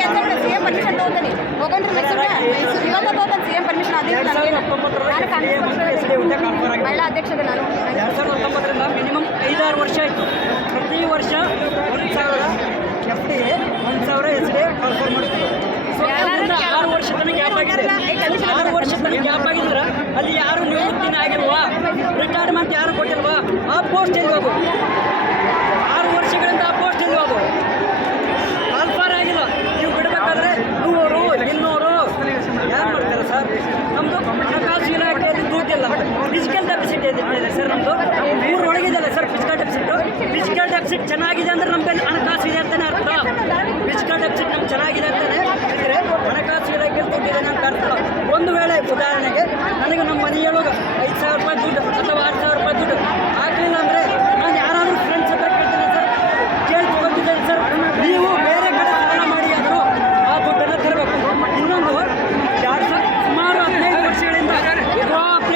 ಕೆಲಸ ಮಾಡಿ CM permission ತಗೋತೀನಿ ಹೋಗಂದ್ರೆ ಮೈಸೂರು ಇವತ್ತು ತಗೋತಾನೆ ಸಿಎಂ ಪರ್ಮಿಷನ್ ಅದಿಲ್ಲ ಮಹಿಳಾ ಅಧ್ಯಕ್ಷತೆ ನಾನು 2019ರಿಂದ ಮಿನಿಮಮ್ 5-6 ವರ್ಷ ಆಯಿತು. ಪ್ರತಿ ವರ್ಷ 1,000 FD 1,000 SD ಟ್ರಾನ್ಸ್ಫರ್ ಮಾಡ್ತೀವಿ. 6 ವರ್ಷ ತನಕ ಗ್ಯಾಪ್ ಆಗಿದೆ. 6 ವರ್ಷ ತನಕ ಗ್ಯಾಪ್ ಆಗಿದ್ರೆ ಅಲ್ಲಿ ಯಾರು ನಿವೃತ್ತಿನ ಆಗಿಲ್ವಾ, ರಿಟೈರ್ಮೆಂಟ್ ಯಾರು ಕೊಟ್ಟಿಲ್ವಾ, ಆ ಪೋಸ್ಟ್ ಎಲ್ಲಿ ಹೋಗು? 6 ವರ್ಷಗಳಿಂದ ಆ ಪೋಸ್ಟ್ ಎಲ್ಲಿ ಹೋಗು?